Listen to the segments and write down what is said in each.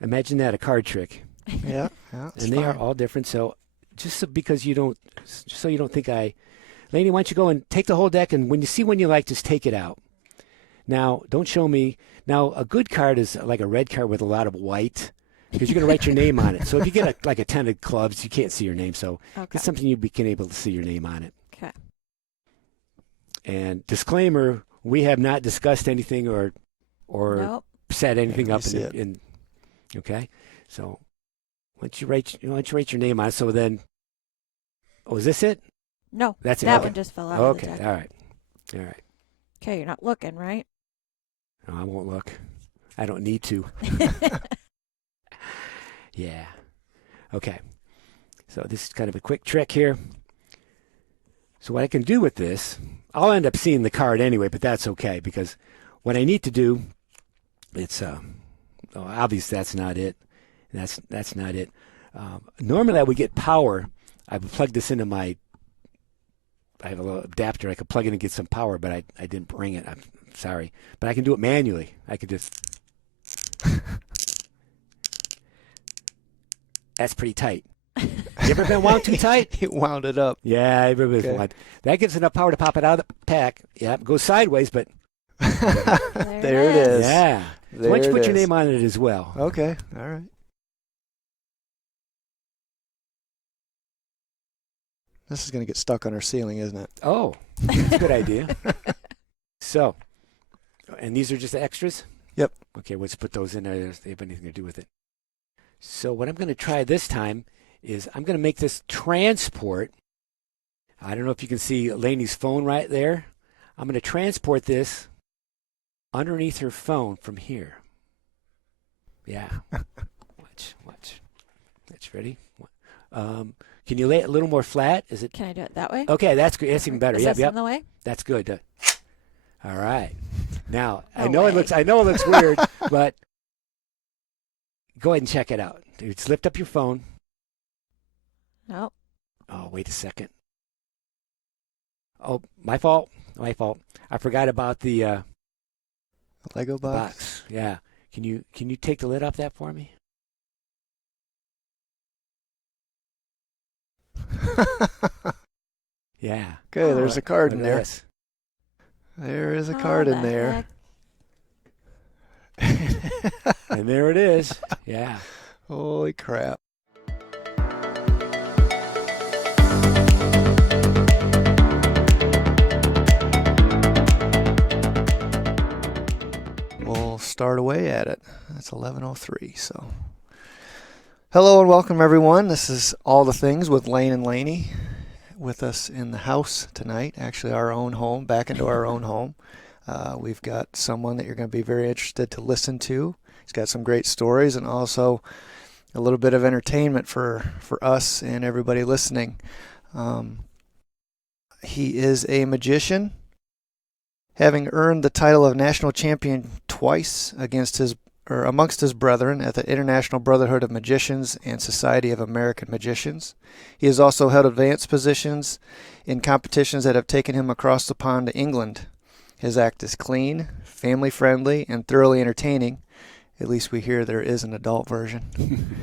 Imagine that, a card trick. Yeah. And they are all different. So just so, because you don't, just so you don't think Laney, why don't you go and take the whole deck, and when you see one you like, just take it out. Now, don't show me. Now, a good card is like a red card with a lot of white, because you're going to write your name on it. So if you get like a 10 of clubs, you can't see your name. So it's something you can able to see your name on it. Okay. And disclaimer, we have not discussed anything or Nope. set anything up in. in. Okay. So once you write your name on it, so then, is this it? No. That's it. That Okay. one just fell out of the Okay. deck. All right. All right. Okay, you're not looking, right? No, I won't look. I don't need to. Yeah. Okay. So this is kind of a quick trick here. So what I can do with this, I'll end up seeing the card anyway, but that's okay, because what I need to do, it's obviously that's not it. That's not it. Normally I would get power. I would plug this into I have a little adapter. I could plug in and get some power, but I didn't bring it. I'm sorry. But I can do it manually. I could just... That's pretty tight. You ever been wound too tight? He wound it up. Yeah, I've ever been wound. That gives enough power to pop it out of the pack. Yeah, it goes sideways, but... There it is. Yeah. So why don't you put your name on it as well? Okay. All right. This is going to get stuck on our ceiling, isn't it? Oh, that's a good idea. So, and these are just the extras? Yep. Okay, let's put those in there. They have anything to do with it. So what I'm going to try this time is I'm going to make this transport. I don't know if you can see Laney's phone right there. I'm going to transport this underneath her phone from here. Yeah. Watch. That's ready. Can you lay it a little more flat? Is it? Can I do it that way? Okay, that's good. That's even better. Is Yep. this in the way? That's good. All right. Now I No know way. it looks weird, but go ahead and check it out. Dude, just lift up your phone. Nope. Oh, wait a second. Oh, my fault. I forgot about the Lego box. Yeah. Can you take the lid off that for me? Yeah. Okay, there's a card Look in at there. this. There is a card in there. And there it is. Yeah. Holy crap. We'll start away at it. That's 11:03. So, hello and welcome everyone. This is All the Things with Lane and Laney. With us in the house tonight, actually our own home, back into our own home. We've got someone that you're going to be very interested to listen to. He's got some great stories and also a little bit of entertainment for us and everybody listening. He is a magician, having earned the title of national champion twice amongst his brethren at the International Brotherhood of Magicians and Society of American Magicians. He has also held advanced positions in competitions that have taken him across the pond to England. His act is clean, family-friendly, and thoroughly entertaining. At least we hear there is an adult version.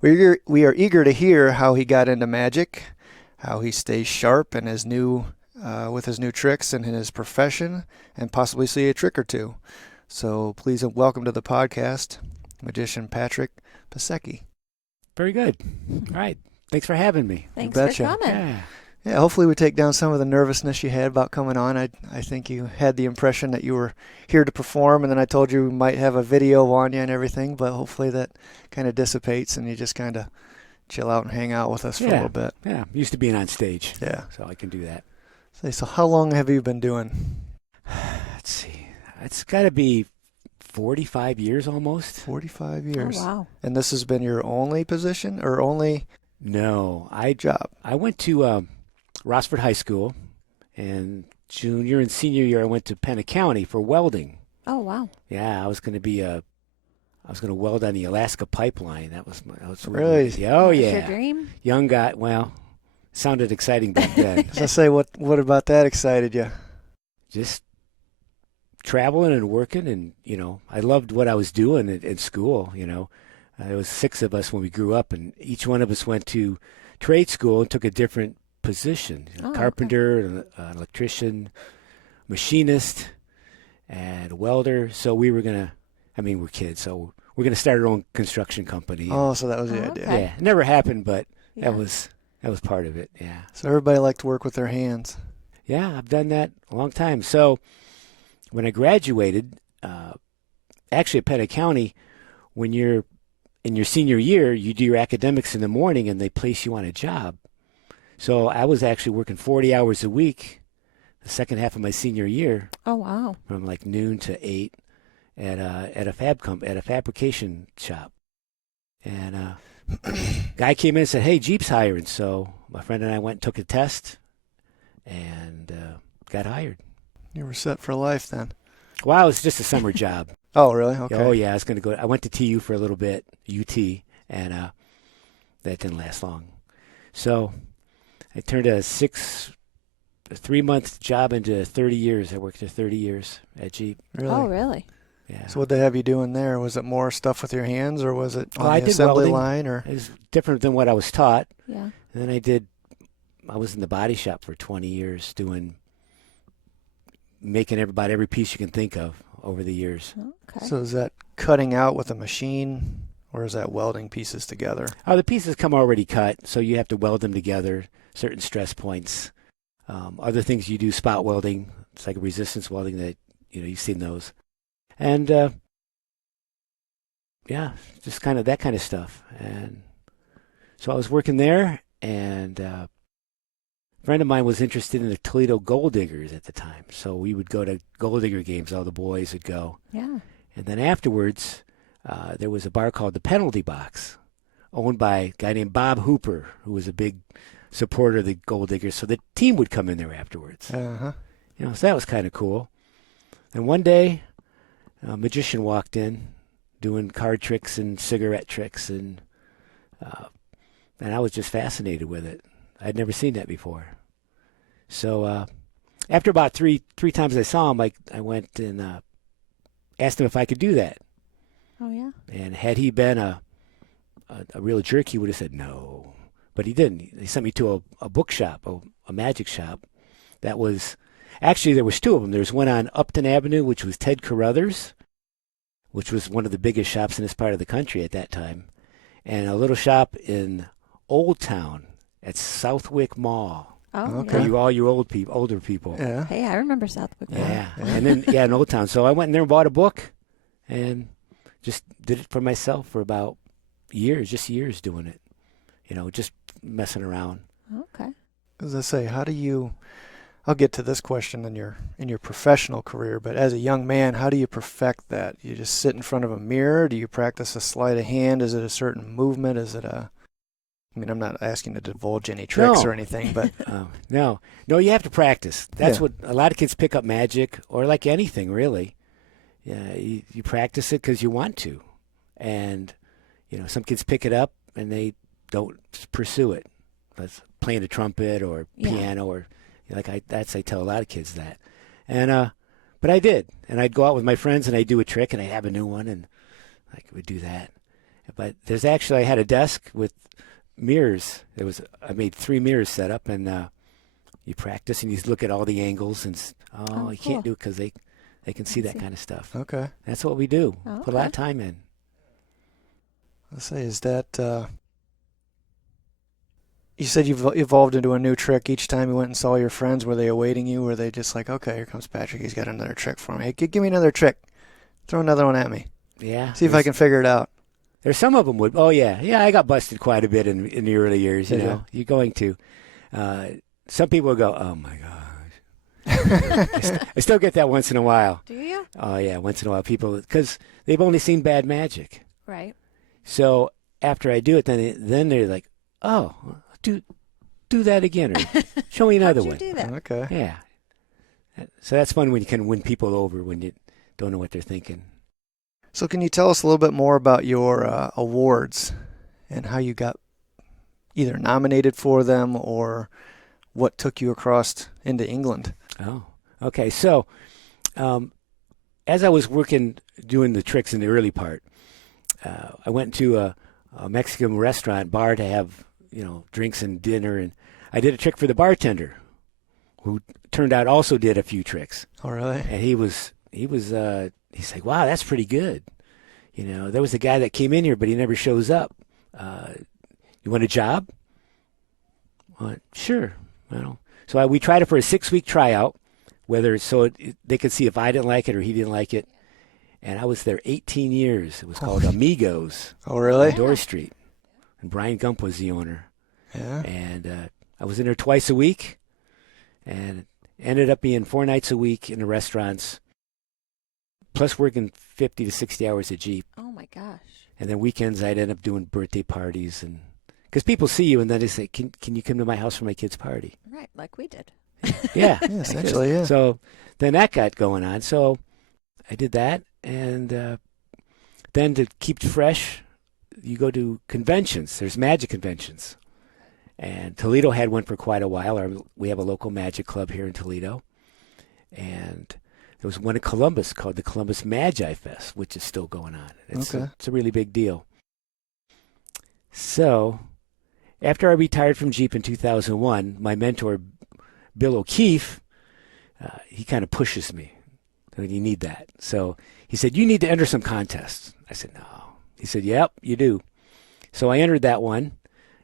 We are eager to hear how he got into magic, how he stays sharp in his with his new tricks and in his profession, and possibly see a trick or two. So please welcome to the podcast, Magician Pattrick Pasecki. Very good. All right. Thanks for having me. Thanks for betcha. coming. Yeah, hopefully we take down some of the nervousness you had about coming on. I think you had the impression that you were here to perform, and then I told you we might have a video on you and everything, but hopefully that kind of dissipates and you just kind of chill out and hang out with us for a little bit. Yeah, used to being on stage. Yeah. So I can do that. So how long have you been doing? Let's see. It's got to be 45 years almost. 45 years. Oh, wow. And this has been your only position or only No, job? I went to Rossford High School, and junior and senior year I went to Pena County for welding. Oh, wow. Yeah, I was going to weld on the Alaska pipeline. That was Really? Yeah, oh That was yeah. your dream? Young guy. Well, sounded exciting back then. So I say, what about that excited you? Just traveling and working, and I loved what I was doing at school. There was 6 of us when we grew up, and each one of us went to trade school and took a different position. Oh, Carpenter, an electrician, machinist, and welder. So we were going to, we're kids, so we're going to start our own construction company. Oh, so that was the Oh, idea. okay. Yeah, it never happened, but Yeah. that was part of it, yeah. So everybody liked to work with their hands. Yeah, I've done that a long time. So when I graduated, actually at Pettit County, when you're in your senior year, you do your academics in the morning and they place you on a job. So I was actually working 40 hours a week the second half of my senior year Oh, wow. from like noon to 8 at a fabrication shop. And guy came in and said, "Hey, Jeep's hiring." So my friend and I went and took a test and got hired. You were set for life then. Wow, it was just a summer job. Oh, really? Okay. Oh yeah, I went to TU for a little bit, UT, and that didn't last long. So I turned a 3-month job into 30 years. I worked there 30 years at Jeep. Really? Oh, really? Yeah. So what they have you doing there? Was it more stuff with your hands, or was it on I the did assembly welding. line? Or It was different than what I was taught. Yeah. And then I was in the body shop for 20 years making about every piece you can think of over the years. Okay. so is that cutting out with a machine, or is that welding pieces together? Oh, the pieces come already cut, so you have to weld them together, certain stress points. Other things you do, spot welding. It's like a resistance welding that, you've seen those. And, yeah, just kind of that kind of stuff. And so I was working there, and a friend of mine was interested in the Toledo Gold Diggers at the time. So we would go to Gold Digger games. All the boys would go. Yeah. And then afterwards, there was a bar called the Penalty Box, owned by a guy named Bob Hooper, who was a big supporter of the Gold Diggers. So the team would come in there afterwards. Uh-huh. So that was kind of cool. And one day, a magician walked in doing card tricks and cigarette tricks, and I was just fascinated with it. I'd never seen that before. So after about three times I saw him, I went and asked him if I could do that. Oh, yeah. And had he been a real jerk, he would have said no. But he didn't. He sent me to a bookshop, a magic shop. That was, actually there was 2 of them. There was one on Upton Avenue, which was Ted Carruthers, which was one of the biggest shops in this part of the country at that time. And a little shop in Old Town at Southwick Mall. Oh, Okay. yeah. All you older people. Yeah. Hey, I remember Southwick. Yeah. And then, in Old Town. So I went in there and bought a book and just did it for myself for about years doing it. Just messing around. Okay. As I say, how do you? I'll get to this question in your professional career, but as a young man, how do you perfect that? You just sit in front of a mirror? Do you practice a sleight of hand? Is it a certain movement? Is it a? I'm not asking to divulge any tricks or anything, but No, you have to practice. That's Yeah. what a lot of kids pick up magic, or like anything really. Yeah, you practice it because you want to, and some kids pick it up and they don't pursue it. That's playing the trumpet or piano or I tell a lot of kids that, and but I did, and I'd go out with my friends and I'd do a trick and I'd have a new one and I would do that. But I had a desk with mirrors. I made 3 mirrors set up, and you practice and you look at all the angles and you cool. can't do it because they can see that kind of stuff. okay. That's what we do. Oh, Put a lot of okay. time in. Let's say, is that? You said you've evolved into a new trick each time you went and saw your friends. Were they awaiting you? Were they just like, okay, here comes Pattrick. He's got another trick for me. Hey, give me another trick. Throw another one at me. Yeah. See if I can figure it out. There's some of them would. Oh yeah. I got busted quite a bit in the early years. Did you? You're going to. Some people will go, oh my gosh. I still get that once in a while. Do you? Oh yeah, once in a while people, because they've only seen bad magic. Right. So after I do it, then they're like, oh, do that again, or show me another How'd one. you do that? Okay. Yeah. So that's fun when you can win people over when you don't know what they're thinking. So can you tell us a little bit more about your awards and how you got either nominated for them or what took you across into England? Oh, okay. So as I was doing the tricks in the early part, I went to a Mexican restaurant bar to have, drinks and dinner, and I did a trick for the bartender, who turned out also did a few tricks. Oh, really? And he's like, wow, that's pretty good. There was a guy that came in here, but he never shows up. You want a job? Well, sure. So we tried it for a 6-week tryout, they could see if I didn't like it or he didn't like it. And I was there 18 years. It was called Amigos. Oh, really? On Dorr Street. And Brian Gump was the owner. Yeah. And I was in there twice a week, and ended up being 4 nights a week in the restaurants, plus working 50 to 60 hours at Jeep. Oh, my gosh. And then weekends I'd end up doing birthday parties, and because people see you and then they say, can you come to my house for my kid's party? Right, like we did. Yeah. Yeah, essentially, yeah. So then that got going on. So I did that, and then to keep fresh, you go to conventions. There's magic conventions. And Toledo had one for quite a while. We have a local magic club here in Toledo. And there was one in Columbus called the Columbus Magi Fest, which is still going on. It's a really big deal. So after I retired from Jeep in 2001, my mentor, Bill O'Keefe, he kind of pushes me. You need that. So he said, you need to enter some contests. I said, no. He said, yep, you do. So I entered that one.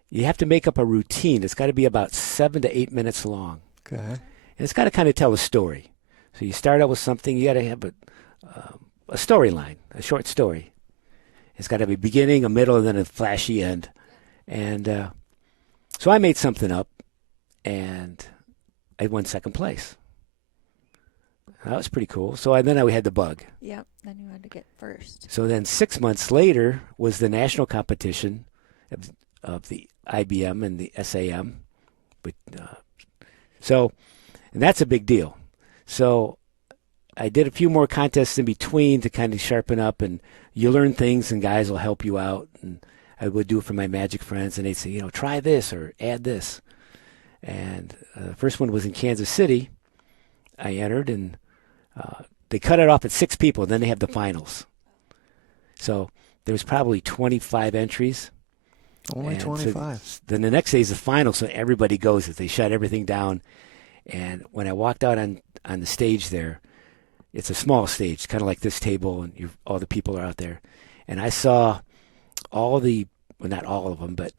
You have to make up a routine. It's got to be about 7 to 8 minutes long. Okay. And it's got to kind of tell a story. So you start out with something. You got to have a storyline, a short story. It's got to be a beginning, a middle, and then a flashy end. And so I made something up, and I won second place. That was pretty cool. So then I had the bug. Yep, then you had to get first. So then 6 months later was the national competition of the IBM and the SAM. But, and that's a big deal. So I did a few more contests in between to kind of sharpen up, and you learn things, and guys will help you out. And I would do it for my magic friends, and they'd say, try this or add this. And the first one was in Kansas City. I entered, and they cut it off at 6 people, and then they have the finals. So there was probably 25 entries. Only 25. So then the next day is the final, so everybody goes. They shut everything down. And when I walked out on the stage there, it's a small stage, kind of like this table, and all the people are out there. And I saw not all of them, but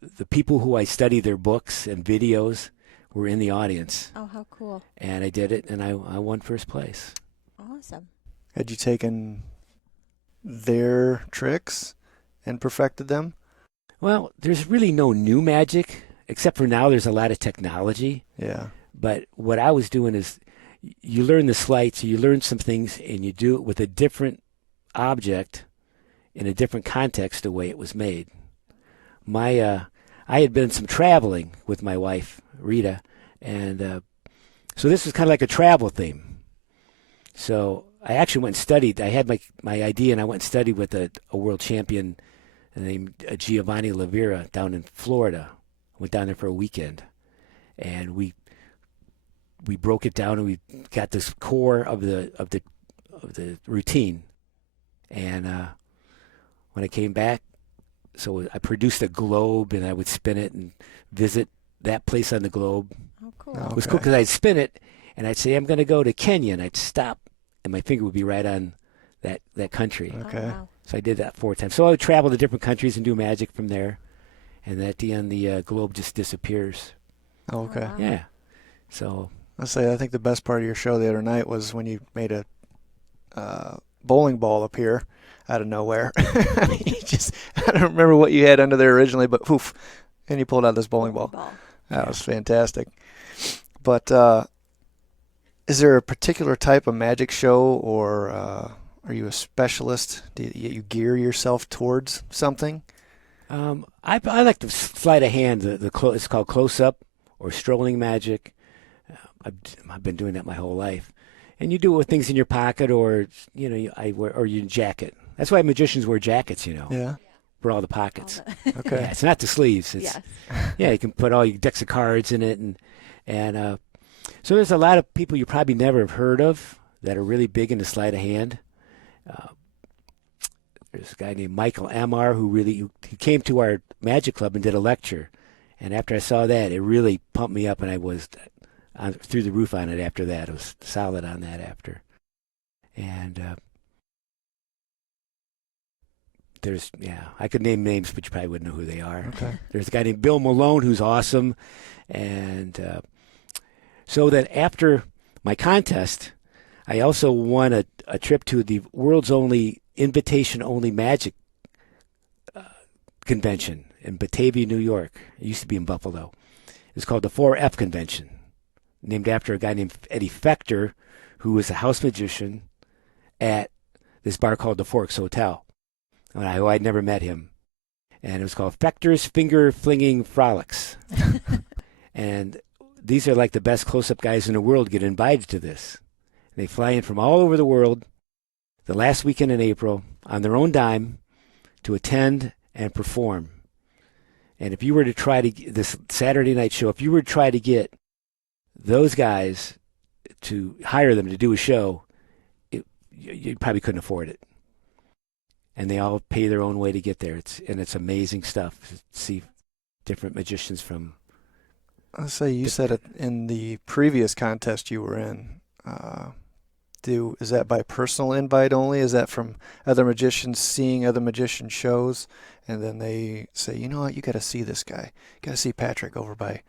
the people who I studied their books and videos were in the audience. Oh, how cool. And I did it, and I won first place. Awesome. Had you taken their tricks and perfected them? Well, there's really no new magic, except for now there's a lot of technology. Yeah. But what I was doing is you learn the sleights, you learn some things, and you do it with a different object in a different context the way it was made. I had been some traveling with my wife, Rita, and so this was kind of like a travel theme. So I actually went and studied. I had my idea, and I went and studied with a world champion named Giovanni Lavira down in Florida. Went down there for a weekend, and we broke it down, and we got this core of the routine. And when I came back, so I produced a globe, and I would spin it and visit that place on the globe. Oh, cool. Okay. It was cool because I'd spin it, and I'd say, I'm going to go to Kenya, and I'd stop, and my finger would be right on that country. Okay. Oh, wow. So I did that 4 times. So I would travel to different countries and do magic from there. And at the end, the globe just disappears. Oh, okay. Wow. Yeah. So I think the best part of your show the other night was when you made a bowling ball appear out of nowhere. I mean, I don't remember what you had under there originally, but poof, and you pulled out this bowling ball. That was fantastic. But is there a particular type of magic show, or are you a specialist? Do you gear yourself towards something? I like to sleight of hand. It's called close-up or strolling magic. I've been doing that my whole life. And you do it with things in your pocket, or or your jacket. That's why magicians wear jackets, Yeah. for all the pockets. Okay. Yeah, it's not the sleeves. It's, Yes. Yeah, you can put all your decks of cards in it, and so there's a lot of people you probably never have heard of that are really big into sleight of hand. There's a guy named Michael Amar he came to our magic club and did a lecture. And after I saw that, it really pumped me up, and I was through the roof on it after that. I was solid on that after. And I could name names, but you probably wouldn't know who they are. Okay. There's a guy named Bill Malone who's awesome. And so that after my contest, I also won a trip to the world's only invitation-only magic convention in Batavia, New York. It used to be in Buffalo. It's called the 4F Convention, named after a guy named Eddie Fechter, who was a house magician at this bar called the Forks Hotel. And I'd never met him. And it was called Fechter's Finger Flinging Frolics. And these are like the best close-up guys in the world get invited to this. They fly in from all over the world the last weekend in April on their own dime to attend and perform. And if you were to try to, this Saturday night show, if you were to try to get those guys to hire them to do a show, you probably couldn't afford it. And they all pay their own way to get there. It's amazing stuff to see different magicians from. I'll say you said it in the previous contest you were in. Is that by personal invite only? Is that from other magicians seeing other magician shows, and then they say, you know what, you got to see this guy. You got to see Pattrick over by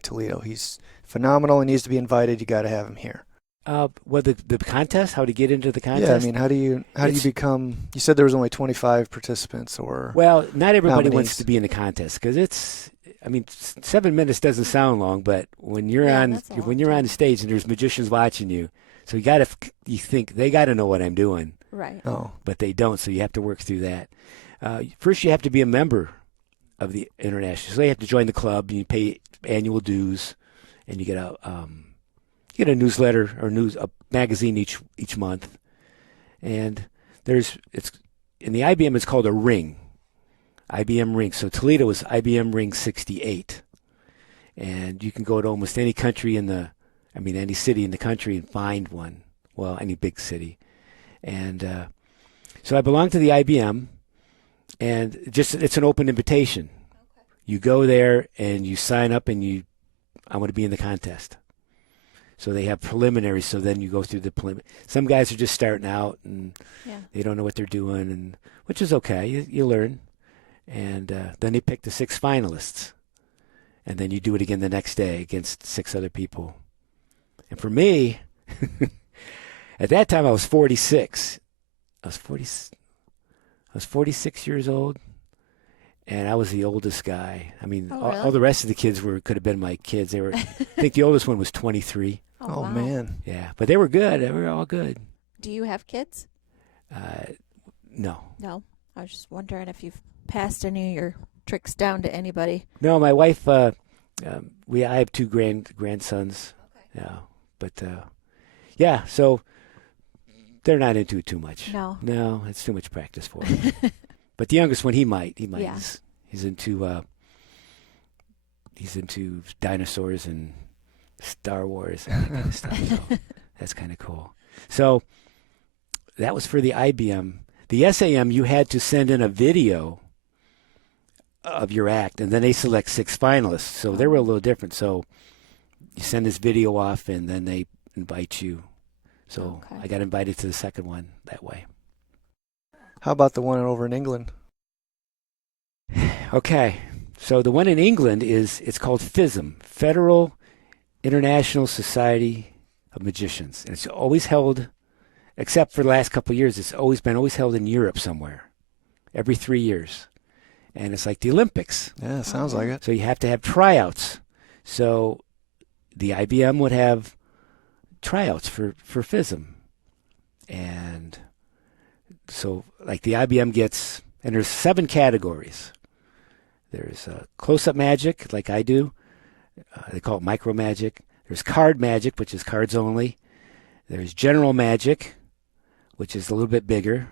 Toledo. He's phenomenal. He needs to be invited. You got to have him here. The contest, how to get into the contest? Yeah, I mean, how do you become? You said there was only 25 participants, or well, not everybody nominees. wants to be in the contest because 7 minutes doesn't sound long, but when you're on the stage and there's magicians watching you, so you think they got to know what I'm doing, right? Oh, but they don't, so you have to work through that. First, you have to be a member of the international, so you have to join the club. And you pay annual dues, and you get a newsletter or a magazine each month, and it's in the IBM. It's called a ring, IBM ring. So Toledo is IBM ring 68, and you can go to almost any country any city in the country and find one. Well, any big city, and so I belong to the IBM, and it's an open invitation. Okay. You go there and you sign up, and I want to be in the contest. So they have preliminaries, so then you go through the preliminary. Some guys are just starting out, and they don't know what they're doing, and which is okay. You learn. And then they pick the 6 finalists. And then you do it again the next day against 6 other people. And for me, at that time I was 46. I was 46 years old, and I was the oldest guy. I mean, really? all the rest of the kids could have been my kids. They were, I think the oldest one was 23. Oh, wow. Man. Yeah, but they were good. They were all good. Do you have kids? No. No. I was just wondering if you've passed any of your tricks down to anybody. No, my wife. I have 2 grandsons. Okay. Yeah, but so they're not into it too much. No, it's too much practice for them. But the youngest one, he might. Yeah. He's into dinosaurs and Star Wars and that kind of stuff. So that's kind of cool. So that was for the IBM. The SAM, you had to send in a video of your act, and then they select 6 finalists. So they were a little different. So you send this video off, and then they invite you. So I got invited to the second one that way. How about the one over in England? Okay. So the one in England it's called FISM, Federal International Society of Magicians. And it's always held, except for the last couple of years, it's always held in Europe somewhere, every 3 years. And it's like the Olympics. Yeah, sounds like it. So you have to have tryouts. So the IBM would have tryouts for FISM. And so like the IBM gets, and there's 7 categories. There's close-up magic, like I do. They call it micro magic. There's card magic, which is cards only. There's general magic, which is a little bit bigger.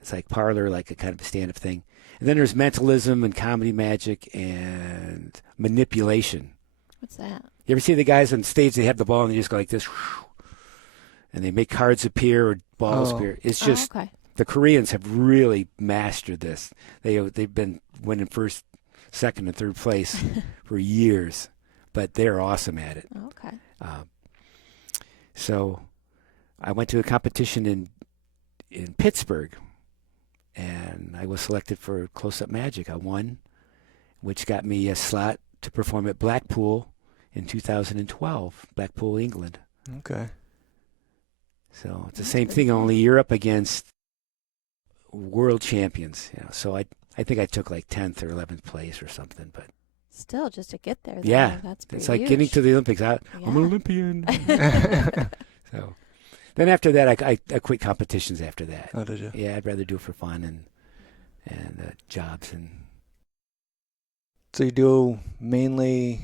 It's like parlor, like a kind of a stand-up thing. And then there's mentalism and comedy magic and manipulation. What's that? You ever see the guys on stage, they have the ball and they just go like this, and they make cards appear or balls appear. It's just, the Koreans have really mastered this. They've been winning first, second, and third place for years, but they're awesome at it. Okay. So I went to a competition in Pittsburgh, and I was selected for Close-Up Magic. I won, which got me a slot to perform at Blackpool in 2012, Blackpool, England. Okay. So it's the same thing, only you're up against world champions. So I think I took like 10th or 11th place or something, but Still, just to get there. yeah, that's pretty it's like huge. getting to the Olympics. I'm an Olympian. So then after that, I quit competitions after that. Oh, did you? Yeah, I'd rather do it for fun and jobs. And So you do mainly,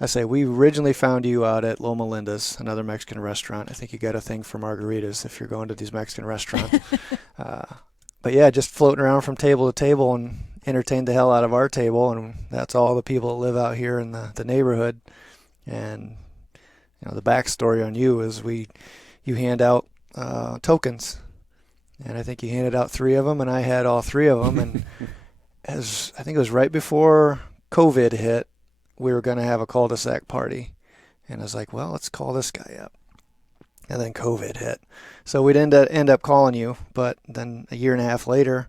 I say, we originally found you out at Loma Linda's, another Mexican restaurant. I think you got a thing for margaritas if you're going to these Mexican restaurants. But yeah, just floating around from table to table and entertained the hell out of our table. And that's all the people that live out here in the neighborhood. And, the backstory on you is you hand out tokens. And I think you handed out 3 of them, and I had all 3 of them. And as I think it was right before COVID hit, we were going to have a cul-de-sac party. And I was like, well, let's call this guy up. And then COVID hit. So we'd end up calling you. But then a year and a half later,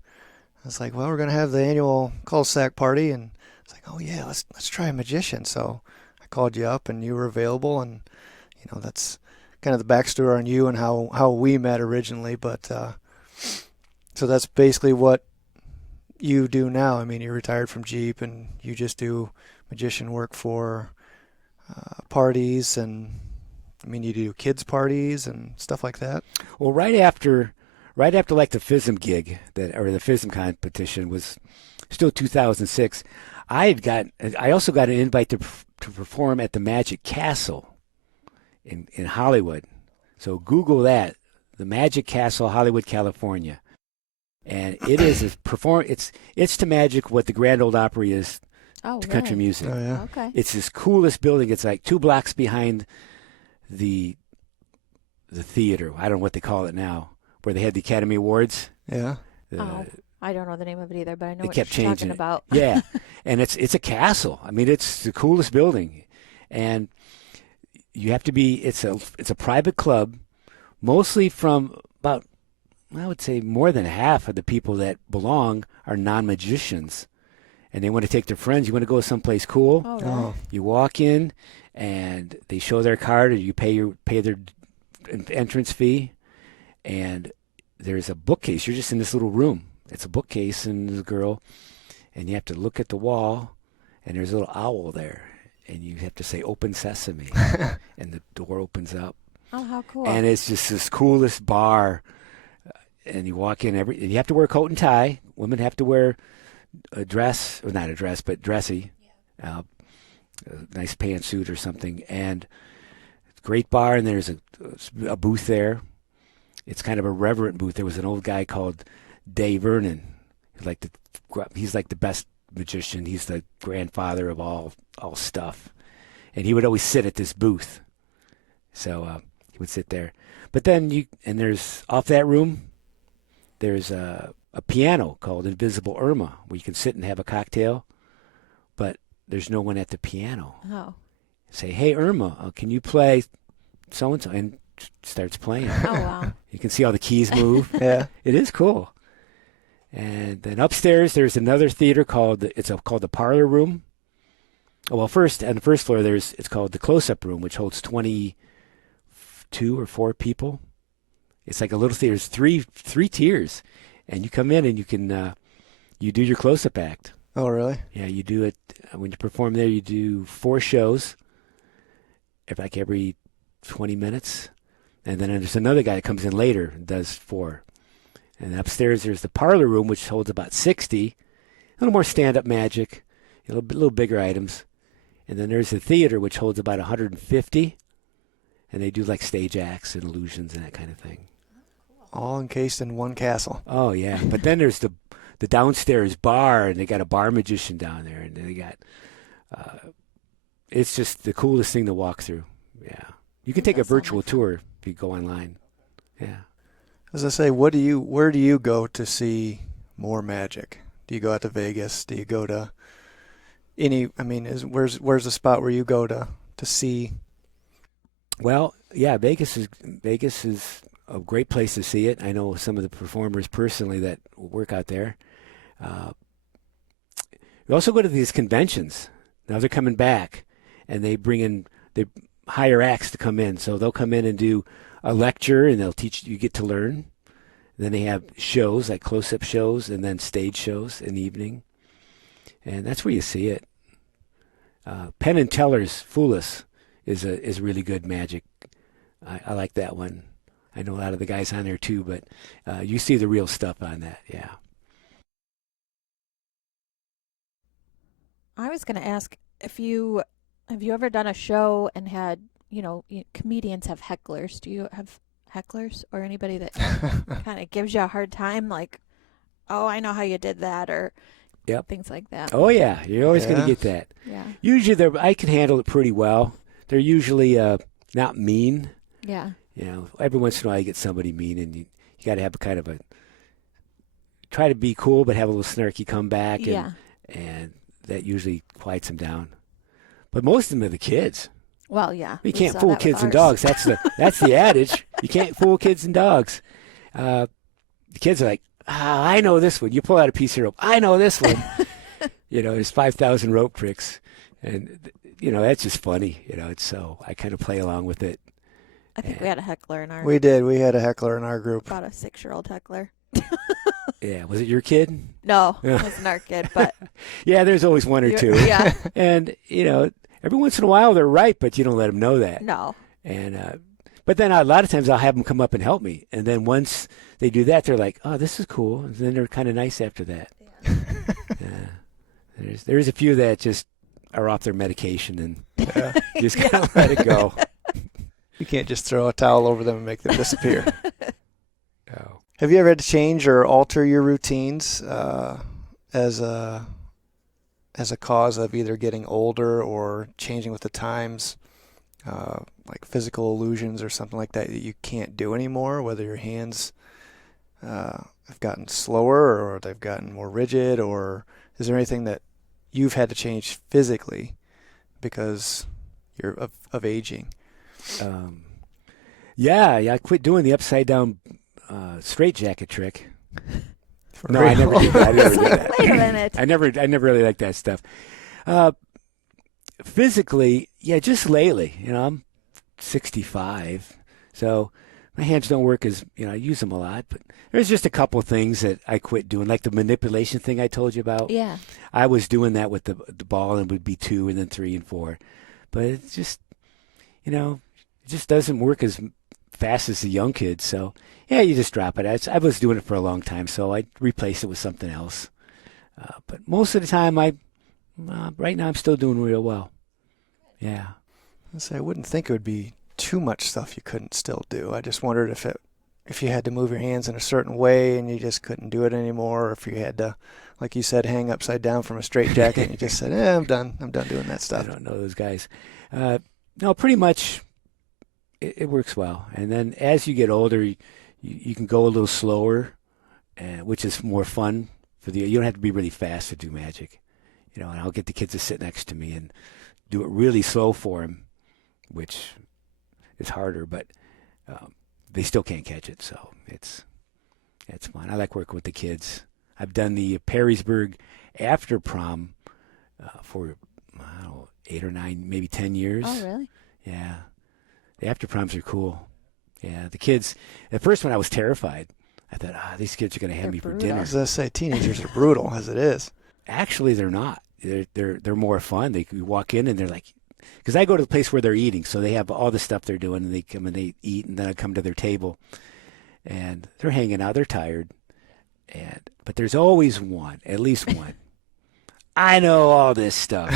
I was like, well, we're going to have the annual cul-de-sac party. And it's like, oh, yeah, let's try a magician. So I called you up, and you were available. And, that's kind of the backstory on you and how we met originally. But so that's basically what you do now. I mean, you're retired from Jeep, and you just do magician work for parties, and you do kids parties and stuff like that. well, right after like the FISM gig or the FISM competition was still 2006. I also got an invite to perform at the Magic Castle in Hollywood. So Google that, the Magic Castle, Hollywood, California. And it is it's to magic what the Grand Ole Opry is to country music. Oh, yeah. Okay. It's this coolest building. It's like 2 blocks behind the theater. I don't know what they call it now, where they had the Academy Awards. Yeah. I don't know the name of it either, but I know They what kept you're changing talking it. about. Yeah, and it's a castle. I mean, it's the coolest building, and you have to be. It's a private club, mostly from about, I would say, more than half of the people that belong are non-magicians, and they want to take their friends. You want to go someplace cool. Oh, really? Oh. You walk in, and they show their card, and you pay their entrance fee, and there's a bookcase. You're just in this little room. It's a bookcase, and there's a girl, and you have to look at the wall, and there's a little owl there, and you have to say "Open Sesame," and the door opens up. Oh, how cool. And it's just this coolest bar, and you walk in and you have to wear a coat and tie. Women have to wear a dress, or not a dress, but dressy, a nice pantsuit or something. And it's a great bar, and there's a booth there. It's kind of a reverent booth. There was an old guy called Dave Vernon. He's like the best magician. He's the grandfather of all stuff, and he would always sit at this booth. So he would sit there. But then there's off that room, there's a piano called Invisible Irma, where you can sit and have a cocktail, but there's no one at the piano. Oh. Say, hey, Irma, can you play so-and-so? And starts playing. Oh, wow. You can see all the keys move. Yeah. It is cool. And then upstairs, there's another theater called the Parlor Room. Well, first, on the first floor, it's called the Close-Up Room, which holds 22 or 4 people. It's like a little theater. There's three tiers, and you come in and you can you do your close-up act. Oh, really? Yeah, you do it when you perform there. You do 4 shows, every 20 minutes, and then there's another guy that comes in later and does 4. And upstairs there's the Parlor Room, which holds about 60, a little more stand-up magic, a little bigger items. And then there's the theater, which holds about 150, and they do like stage acts and illusions and that kind of thing. All encased in one castle. Oh, yeah. But then there's the downstairs bar, and they got a bar magician down there, and they got it's just the coolest thing to walk through. Yeah. You can take a That sound virtual like fun. tour if you go online. Yeah. As I say, where do you go to see more magic? Do you go out to Vegas? Do you go to where's the spot where you go to see? Well, yeah, Vegas is a great place to see it. I know some of the performers personally that work out there. We also go to these conventions. Now they're coming back, and they hire acts to come in. So they'll come in and do a lecture, and they'll teach you get to learn. Then they have shows like close-up shows, and then stage shows in the evening, and that's where you see it. Penn and Teller's Fool Us is really good magic. I like that one. I know a lot of the guys on there too, but you see the real stuff on that. Yeah. I was going to ask have you ever done a show and had, comedians have hecklers. Do you have hecklers or anybody that kind of gives you a hard time, like, oh, I know how you did that, or yep, things like that? Oh, yeah. You're always going to get that. Yeah. Usually I can handle it pretty well. They're usually not mean. Yeah. Every once in a while you get somebody mean, and you got to have a kind of try to be cool, but have a little snarky comeback, and that usually quiets them down. But most of them are the kids. Well, yeah. You can't fool kids and dogs. That's the adage. You can't fool kids and dogs. The kids are like, I know this one. You pull out a piece of rope. I know this one. There's 5,000 rope tricks, and that's just funny. I kind of play along with it. I think we had a heckler in our. We did. We had a heckler in our group. About a 6-year-old heckler. Yeah, was it your kid? No, it wasn't our kid, but yeah, there's always one or two. Yeah, and every once in a while they're right, but you don't let them know that. No. And but then a lot of times I'll have them come up and help me, and then once they do that, they're like, "Oh, this is cool," and then they're kind of nice after that. Yeah. There's a few that just are off their medication and just kind of let it go. You can't just throw a towel over them and make them disappear. Oh. Have you ever had to change or alter your routines as a cause of either getting older or changing with the times, like physical illusions or something like that you can't do anymore, whether your hands have gotten slower or they've gotten more rigid, or is there anything that you've had to change physically because you're of aging? Yeah, I quit doing the upside down straight jacket trick. No, real? I never did that. I never did that. Wait a minute. I never really liked that stuff. Physically, yeah, just lately. I'm 65, so my hands don't work as I use them a lot. But there's just a couple things that I quit doing, like the manipulation thing I told you about. Yeah. I was doing that with the ball, and it would be 2 and then 3 and 4, but it's just it just doesn't work as fast as the young kids. So yeah, you just drop it. I was doing it for a long time, so I replaced it with something else. But most of the time, right now I'm still doing real well. Yeah. I wouldn't think it would be too much stuff you couldn't still do. I just wondered if you had to move your hands in a certain way and you just couldn't do it anymore, or if you had to, like you said, hang upside down from a straight jacket and you just said, I'm done doing that stuff. I don't know those guys. No, pretty much it works well. And then as you get older, you can go a little slower, which is more fun for you don't have to be really fast to do magic. And I'll get the kids to sit next to me and do it really slow for them, which is harder, but they still can't catch it, so it's fun. I like working with the kids. I've done the Perrysburg after prom for 8 or 9, maybe 10 years. Oh, really? Yeah. The after proms are cool. Yeah, the kids, at first when I was terrified, I thought, these kids are going to have me for dinner. I was going to say, teenagers are brutal as it is. Actually, they're not. They're more fun. You walk in and they're like, because I go to the place where they're eating, so they have all the stuff they're doing, and they come and they eat, and then I come to their table, and they're hanging out. They're tired, but there's always one, at least one. I know all this stuff.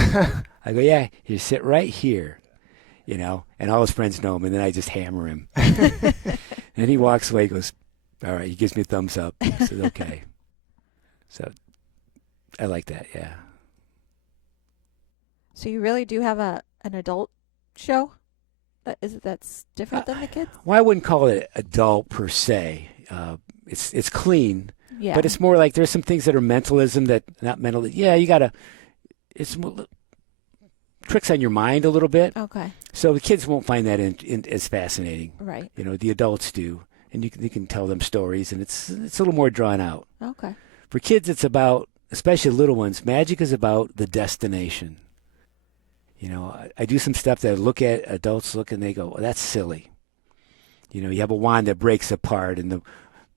I go, yeah, you sit right here, and all his friends know him, and then I just hammer him. And he walks away, goes, all right, he gives me a thumbs up. I said, okay. So I like that, yeah. So you really do have an adult show? That's different than the kids? Well, I wouldn't call it adult per se. it's clean, Yeah. but it's more like there's some things that are mentalism that not mental. Yeah, it's tricks on your mind a little bit. Okay. So the kids won't find that as fascinating. Right. The adults do, and you can tell them stories, and it's a little more drawn out. Okay. For kids, it's about, especially little ones, magic is about the destination. I do some stuff that adults look and they go, well, that's silly. You have a wand that breaks apart and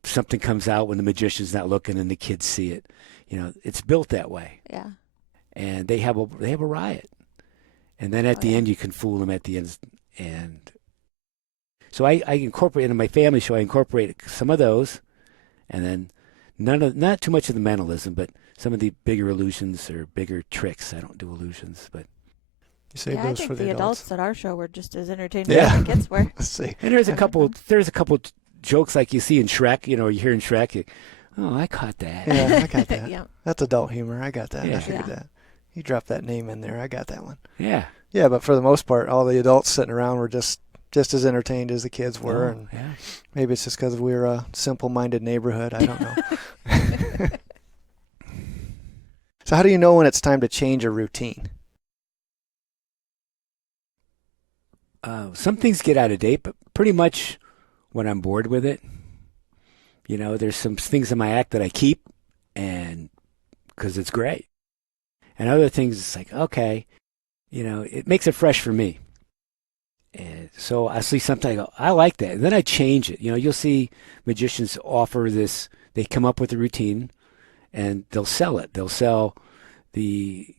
something comes out when the magician's not looking and the kids see it. It's built that way. Yeah. And they have a riot. And then at the end, you can fool them at the end. And so I incorporate in my family show, I incorporate some of those, and then not too much of the mentalism, but some of the bigger illusions or bigger tricks. I don't do illusions, but You save I those think for the adults at our show were just as entertaining Yeah. as the kids were. Let's see. and there's a couple jokes like you see in Shrek. You hear in Shrek, I caught that. Yeah, I got that. Yeah. That's adult humor. I got that. Yeah. I figured that. You dropped that name in there. I got that one. Yeah. Yeah, but for the most part, all the adults sitting around were just as entertained as the kids were. And Yeah. maybe it's just because we're a simple-minded neighborhood. I don't know. So how do you know when it's time to change a routine? Some things get out of date, but pretty much when I'm bored with it, there's some things in my act that I keep, and because it's great. And other things, it's like, okay, it makes it fresh for me. And so I see something, I go, I like that. And then I change it. You'll see magicians offer this, they come up with a routine, and they'll sell it. They'll sell the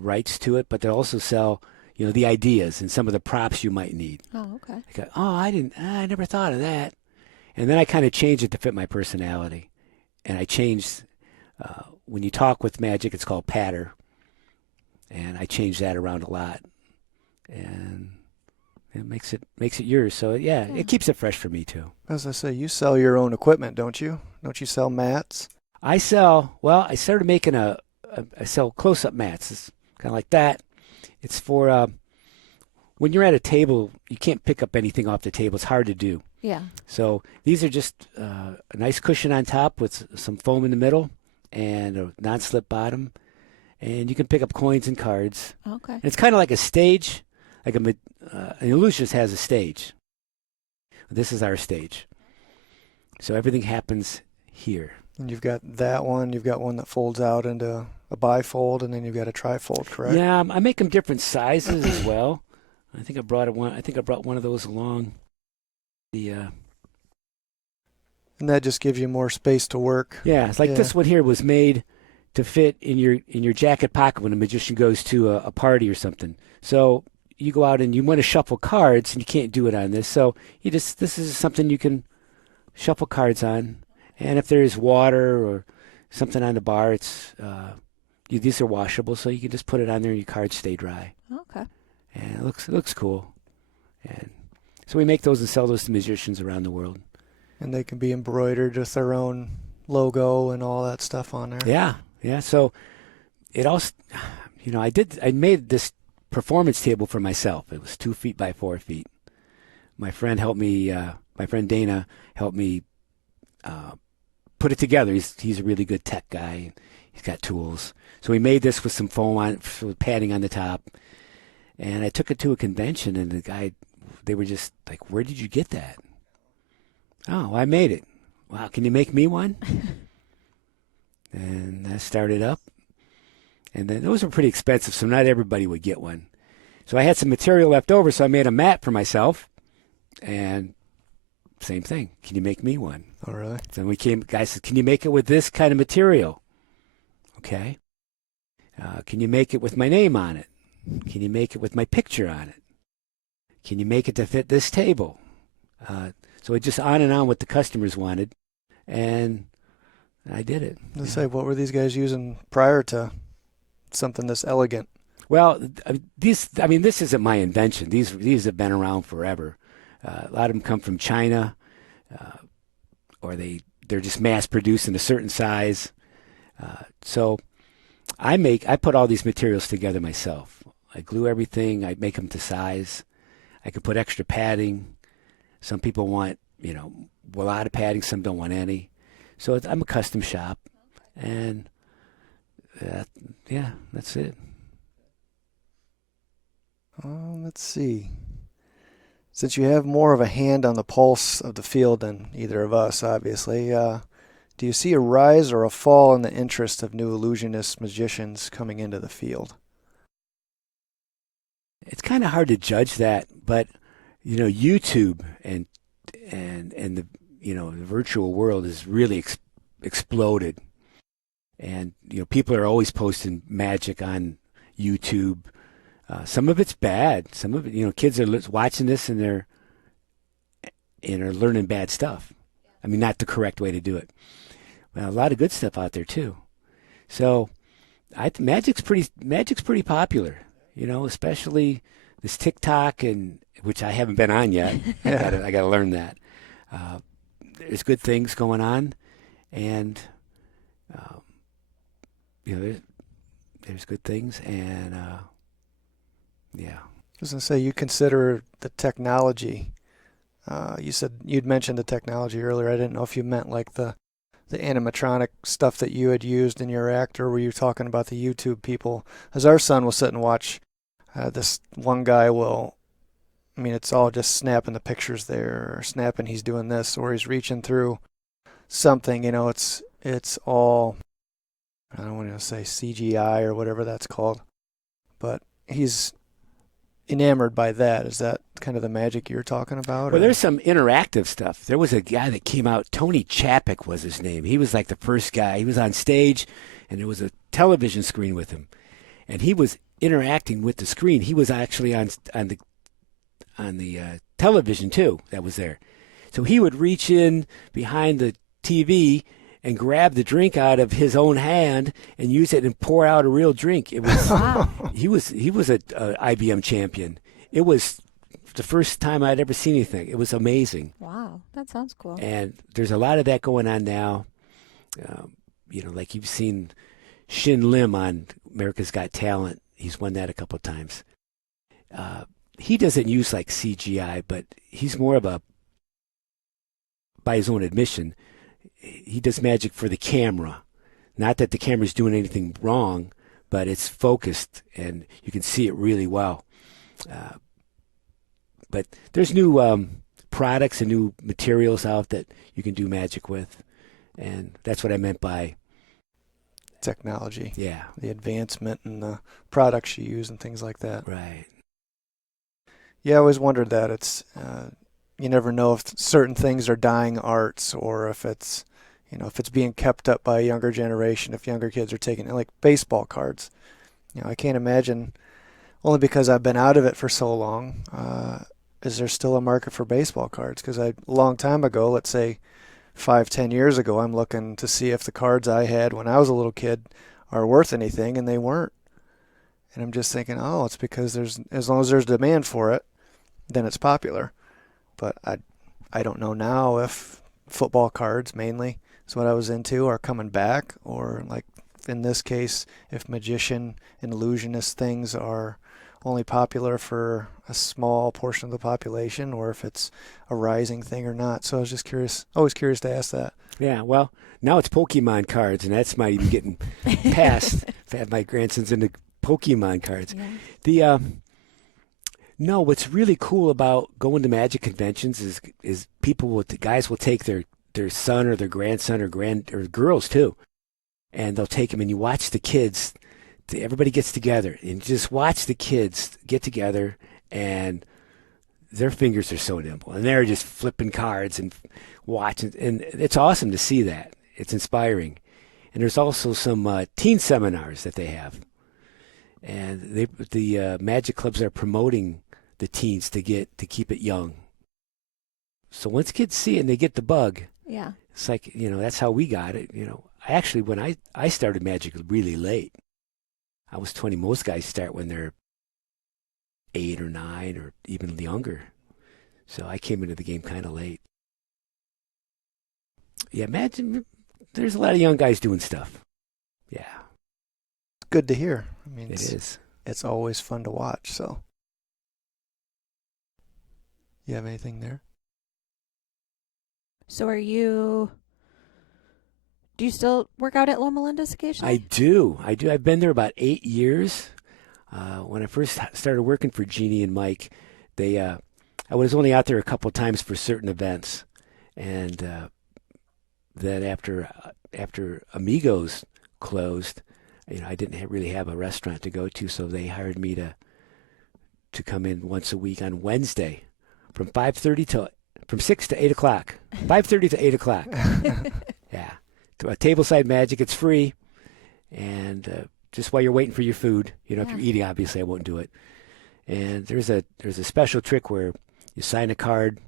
rights to it, but they'll also sell the ideas and some of the props you might need. Oh, okay. I go, I never thought of that. And then I kind of change it to fit my personality. And I change, when you talk with magic, it's called patter. And I change that around a lot. And it makes it yours. So, yeah, it keeps it fresh for me, too. As I say, you sell your own equipment, don't you? Don't you sell mats? I started making I sell close-up mats. It's kind of like that. It's for when you're at a table, you can't pick up anything off the table. It's hard to do. Yeah. So these are just a nice cushion on top with some foam in the middle and a non-slip bottom. And you can pick up coins and cards. Okay. And it's kind of like a stage, like an illusionist has a stage. This is our stage. So everything happens here. And you've got that one. You've got one that folds out into a bifold, and then you've got a trifold, correct? Yeah, I make them different sizes as well. I think I brought one of those along. And that just gives you more space to work. Yeah, it's like this one here was made to fit in your jacket pocket when a magician goes to a party or something. So you go out and you want to shuffle cards, and you can't do it on this. So this is something you can shuffle cards on. And if there is water or something on the bar, these are washable, so you can just put it on there and your cards stay dry. Okay. And it looks cool. And so we make those and sell those to magicians around the world. And they can be embroidered with their own logo and all that stuff on there. Yeah. So it also, I made this performance table for myself. It was 2 feet by 4 feet. My friend helped me. My friend Dana helped me put it together. He's a really good tech guy. He's got tools. So we made this with some foam with padding on the top. And I took it to a convention, and they were just like, "Where did you get that?" "Oh, I made it." "Wow, can you make me one?" And I started up. And then those were pretty expensive, so not everybody would get one. So I had some material left over, so I made a mat for myself. And same thing. "Can you make me one?" Oh, really? So guy said, "Can you make it with this kind of material?" "Okay." "Can you make it with my name on it? Can you make it with my picture on it? Can you make it to fit this table?" So it just on and on what the customers wanted. And I did it. Let's say, what were these guys using prior to something this elegant? Well, this isn't my invention. These have been around forever. A lot of them come from China, or they're just mass produced in a certain size. So I put all these materials together myself. I glue everything. I make them to size. I could put extra padding. Some people want, a lot of padding, some don't want any. So I'm a custom shop, and yeah, that's it. Let's see. Since you have more of a hand on the pulse of the field than either of us, obviously, do you see a rise or a fall in the interest of new illusionist magicians coming into the field? It's kind of hard to judge that, but YouTube and the the virtual world has really exploded, and people are always posting magic on YouTube. Some of it's bad. Some of it, kids are watching this and they're learning bad stuff. I mean, not the correct way to do it. Well, a lot of good stuff out there too. So, magic's pretty popular. Especially this TikTok, and which I haven't been on yet. I got to learn that. There's good things going on, and there's good things, and yeah. I was going to say, you consider the technology. You said you'd mentioned the technology earlier. I didn't know if you meant like the animatronic stuff that you had used in your act, or were you talking about the YouTube people? As our son will sit and watch, this one guy it's all just snapping the pictures there, or snapping he's doing this, or he's reaching through something. It's all, I don't want to say CGI or whatever that's called, but he's enamored by that. Is that kind of the magic you're talking about? Well, there's some interactive stuff. There was a guy that came out, Tony Chapek was his name. He was like the first guy. He was on stage, and there was a television screen with him, and he was interacting with the screen. He was actually on the television too that was there. So he would reach in behind the TV and grab the drink out of his own hand and use it and pour out a real drink. It was Wow. he was a IBM champion. It was the first time I'd ever seen anything. It was amazing. Wow, that sounds cool. And there's a lot of that going on now. Like you've seen Shin Lim on America's Got Talent. He's won that a couple of times. He doesn't use like CGI, but he's more of by his own admission, he does magic for the camera. Not that the camera's doing anything wrong, but it's focused and you can see it really well. But there's new products and new materials out that you can do magic with. And that's what I meant by technology. Yeah. The advancement and the products you use and things like that. Right. Yeah, I always wondered that. It's you never know if certain things are dying arts, or if it's being kept up by a younger generation, if younger kids are taking it, like baseball cards. I can't imagine, only because I've been out of it for so long, is there still a market for baseball cards? Because a long time ago, let's say 5-10 years ago, I'm looking to see if the cards I had when I was a little kid are worth anything, and they weren't. And I'm just thinking, it's because as long as there's demand for it, then it's popular. But I don't know now if football cards mainly is what I was into are coming back, or like in this case, if magician and illusionist things are only popular for a small portion of the population, or if it's a rising thing or not. So I was just curious, always curious to ask that. Yeah, well, now it's Pokemon cards, and that's not even getting past. My grandson's into Pokemon cards. Yeah. No, what's really cool about going to magic conventions is guys will take their son or their grandson or girls too, and they'll take them, and you watch the kids. Everybody gets together and just watch the kids get together, and their fingers are so nimble, and they're just flipping cards and watching, and it's awesome to see that. It's inspiring. And there's also some teen seminars that they have, and the magic clubs are promoting the teens to keep it young. So once kids see it and they get the bug, Yeah. it's like, that's how we got it. Actually, when I started magic really late. I was 20. Most guys start when they're 8 or 9 or even younger. So I came into the game kind of late. Yeah, imagine there's a lot of young guys doing stuff. Yeah. It's good to hear. I mean, It is. It's always fun to watch. So, you have anything there? So do you still work out at Loma Linda's occasionally? I do. I've been there about 8 years. When I first started working for Jeannie and Mike, I was only out there a couple of times for certain events, and then after Amigos closed, I didn't really have a restaurant to go to, so they hired me to come in once a week on Wednesday, from 6 to 8 o'clock, 5:30 to 8 o'clock. Yeah, to a tableside magic. It's free, and just while you're waiting for your food, if you're eating, obviously I won't do it. And there's a special trick where you sign a card,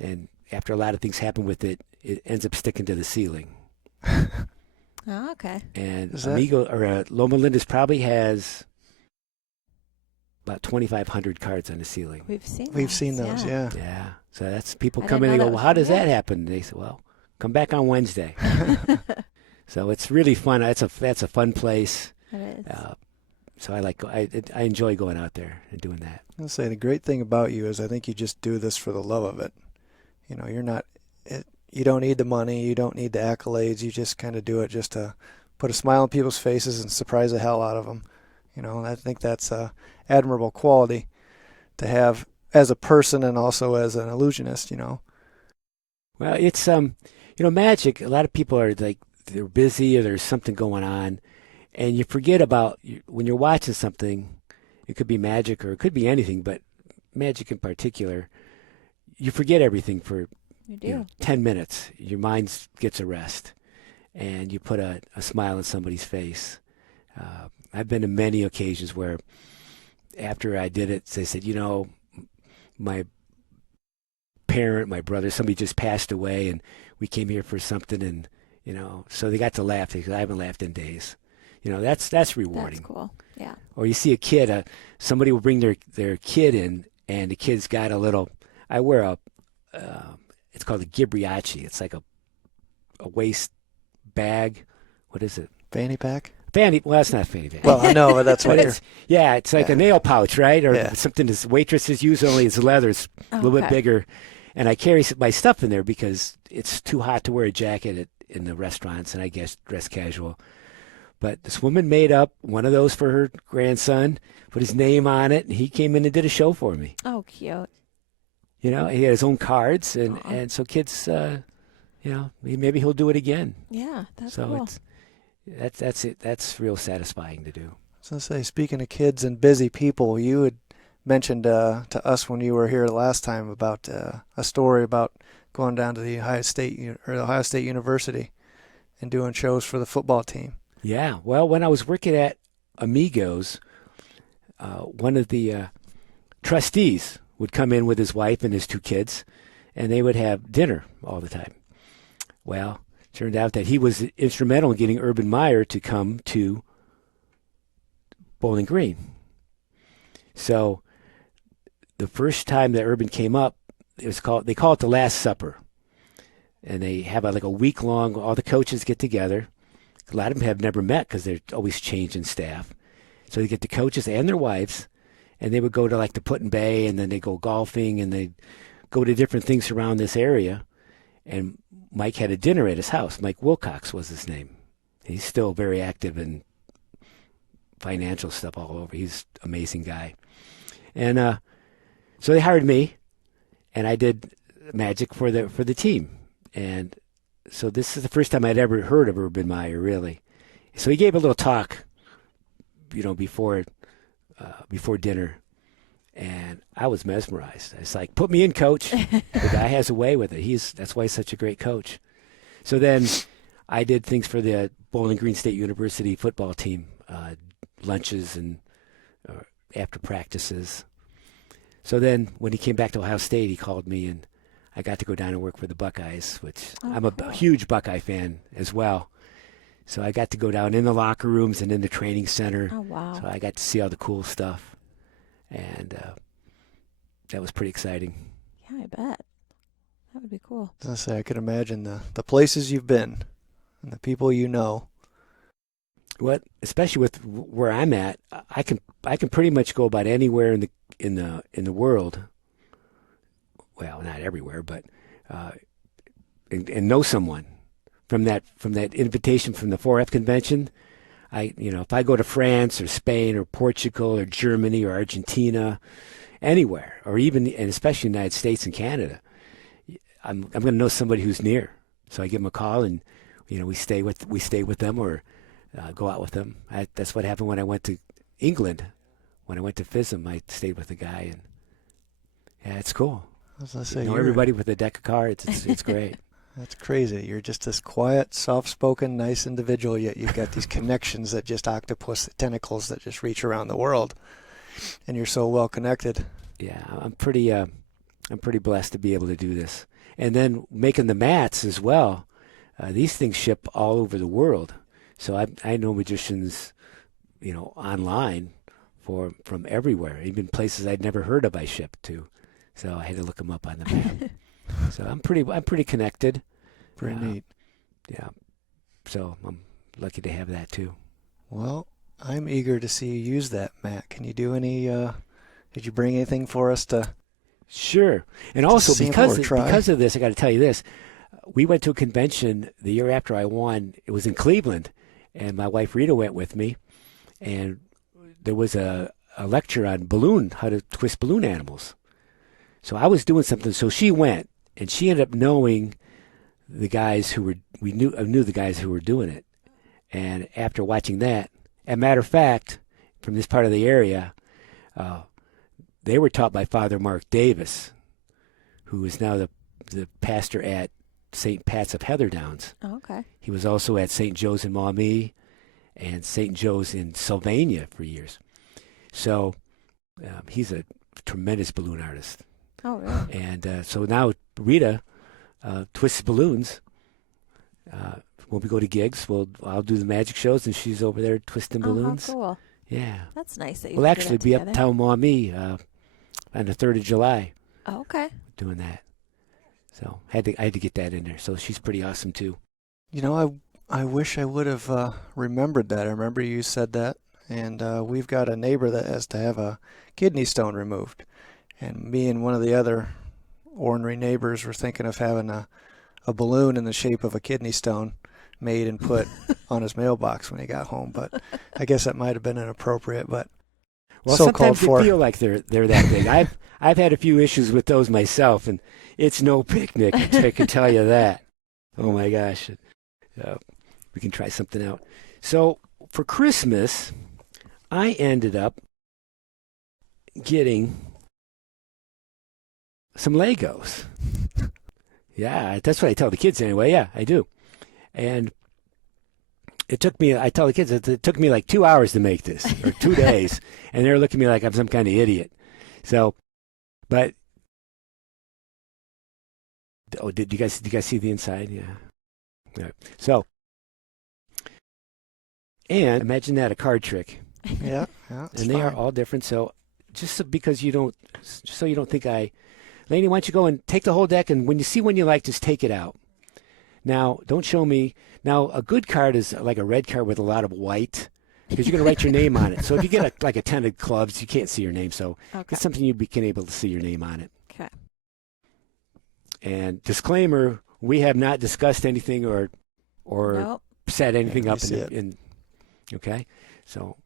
and after a lot of things happen with it, it ends up sticking to the ceiling. Oh, okay. And Loma Linda's probably has about 2,500 cards on the ceiling. We've seen those, yeah. Yeah. So that's people come in and go, well, how does that happen? And they say, well, come back on Wednesday. So it's really fun. That's a fun place. It is. So I enjoy going out there and doing that. I'll say the great thing about you is I think you just do this for the love of it. You don't need the money, you don't need the accolades. You just kind of do it just to put a smile on people's faces and surprise the hell out of them. And I think that's a admirable quality to have as a person and also as an illusionist. Well, it's magic. A lot of people are like, they're busy or there's something going on, and you forget about when you're watching something. It could be magic or it could be anything, but magic in particular, you forget everything for 10 minutes. Your mind gets a rest, and you put a smile on somebody's face. I've been to many occasions where after I did it, they said, my parent, my brother, somebody just passed away, and we came here for something, and so they got to laugh because I haven't laughed in days. That's rewarding. That's cool. Yeah. Or you see a kid, somebody will bring their kid in, and the kid's got a little. I wear it's called a gibriachi. It's like a waist bag. What is it? Fanny pack? Well, that's not a fanny pack. Well, I know, but that's what it's like a nail pouch, right? Or something that waitresses use, only it's leather. It's a little bit bigger. And I carry my stuff in there because it's too hot to wear a jacket in the restaurants, and I guess dress casual. But this woman made up one of those for her grandson, put his name on it, and he came in and did a show for me. Oh, cute. He had his own cards, and so kids, maybe he'll do it again. Yeah, that's so cool. That's it. That's real satisfying to do. I was going to say, speaking of kids and busy people, you had mentioned to us when you were here last time about a story about going down to the Ohio State University and doing shows for the football team. Yeah. Well, when I was working at Amigos, one of the trustees would come in with his wife and his 2 kids, and they would have dinner all the time. Well, turned out that he was instrumental in getting Urban Meyer to come to Bowling Green. So the first time that Urban came up, they call it the Last Supper. And they have like a week long, all the coaches get together. A lot of them have never met because they're always changing staff. So they get the coaches and their wives, and they would go to like the Put in Bay, and then they go golfing, and they go to different things around this area. And Mike had a dinner at his house. Mike Wilcox was his name. He's still very active in financial stuff all over. He's an amazing guy. And so they hired me, and I did magic for the team. And so this is the first time I'd ever heard of Urban Meyer, really. So he gave a little talk, before dinner, and I was mesmerized. It's like, put me in, coach. The guy has a way with it. That's why he's such a great coach. So then I did things for the Bowling Green State University football team, lunches and after practices. So then when he came back to Ohio State, he called me, and I got to go down and work for the Buckeyes, which I'm a huge Buckeye fan as well. So I got to go down in the locker rooms and in the training center. Oh, wow. So I got to see all the cool stuff. And that was pretty exciting. Yeah, I bet. That would be cool. I was going to say, I could imagine the places you've been and the people you know. Especially with where I'm at, I can pretty much go about anywhere in the world. Well, not everywhere, but and know someone from that invitation from the 4F convention. If I go to France or Spain or Portugal or Germany or Argentina, anywhere, or even and especially the United States and Canada, I'm going to know somebody who's near. So I give them a call, and we stay with them or go out with them. That's what happened when I went to England. When I went to FISM, I stayed with a guy, and yeah, it's cool. I was gonna say, everybody with a deck of cards. It's great. That's crazy. You're just this quiet, soft-spoken, nice individual, yet you've got these connections that just octopus tentacles that just reach around the world, and you're so well connected. Yeah, I'm pretty blessed to be able to do this, and then making the mats as well. These things ship all over the world, so I know magicians, online from everywhere, even places I'd never heard of. I ship to, so I had to look them up on the map. So I'm pretty connected. Pretty neat. Yeah. So I'm lucky to have that too. Well, I'm eager to see you use that, Matt. Can you do any? Did you bring anything for us to? Sure. And also because of this, I got to tell you this. We went to a convention the year after I won. It was in Cleveland, and my wife Rita went with me, and there was a lecture on how to twist balloon animals. So I was doing something, so she went, and she ended up knowing the guys who knew the guys who were doing it. And after watching that, as a matter of fact, from this part of the area, they were taught by Father Mark Davis, who is now the pastor at St. Pat's of Heatherdowns. Oh, okay. He was also at St. Joe's in Maumee and St. Joe's in Sylvania for years. So he's a tremendous balloon artist. Oh, really? And so now Rita twists balloons. When we go to gigs, I'll do the magic shows, and she's over there twisting balloons. How cool. Yeah. That's nice that you We'll actually be together. uptown Maumee on the 3rd of July. Oh, okay. Doing that. So I had to get that in there. So she's pretty awesome too. I wish I would have remembered that. I remember you said that, and we've got a neighbor that has to have a kidney stone removed, and me and one of the other ornery neighbors were thinking of having a balloon in the shape of a kidney stone made and put on his mailbox when he got home. But I guess that might have been inappropriate. But well, so sometimes called for. They feel like they're that big. I've had a few issues with those myself, and it's no picnic. I can tell you that. Oh my gosh, we can try something out. So for Christmas, I ended up getting some Legos. Yeah, that's what I tell the kids anyway. Yeah, I do. And it took me, I tell the kids, it took me like 2 hours to make this, or 2 days. And they're looking at me like I'm some kind of idiot. So, but, did you guys see the inside? Yeah. All right. So, and imagine that, a card trick. Yeah. And they are all different. So, just so you don't think Lainey, why don't you go and take the whole deck, and when you see one you like, just take it out. Now, don't show me. Now, a good card is like a red card with a lot of white, because you're going to write your name on it. So if you get like a 10 of clubs, you can't see your name. So it's something you'd be able to see your name on it. Okay. And disclaimer, we have not discussed anything or Nope. set anything up see in. Okay. So